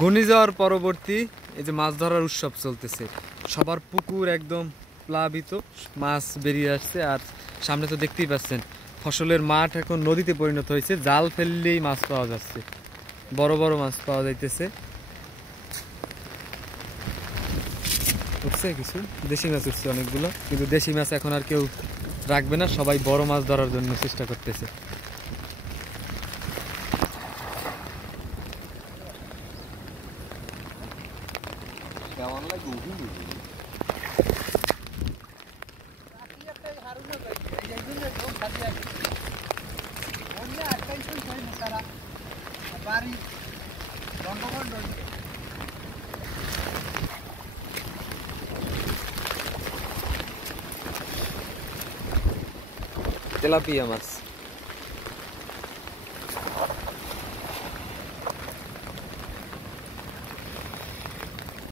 ঘূর্ণিঝড় পরবর্তী এই যে মাছ ধরার উৎসব চলতেছে, সবার পুকুর একদম প্লাবিত, মাছ বেরিয়ে আসছে। আর সামনে তো দেখতেই পাচ্ছেন ফসলের মাঠ এখন নদীতে পরিণত হয়েছে, জাল ফেললেই মাছ পাওয়া যাচ্ছে, বড় বড় মাছ পাওয়া যাইতেছে। উঠছে কিছু দেশি মাছ, উঠছে অনেকগুলো, কিন্তু দেশি মাছ এখন আর কেউ রাখবে না, সবাই বড় মাছ ধরার জন্য চেষ্টা করতেছে। তেলাপিয়া মাছ।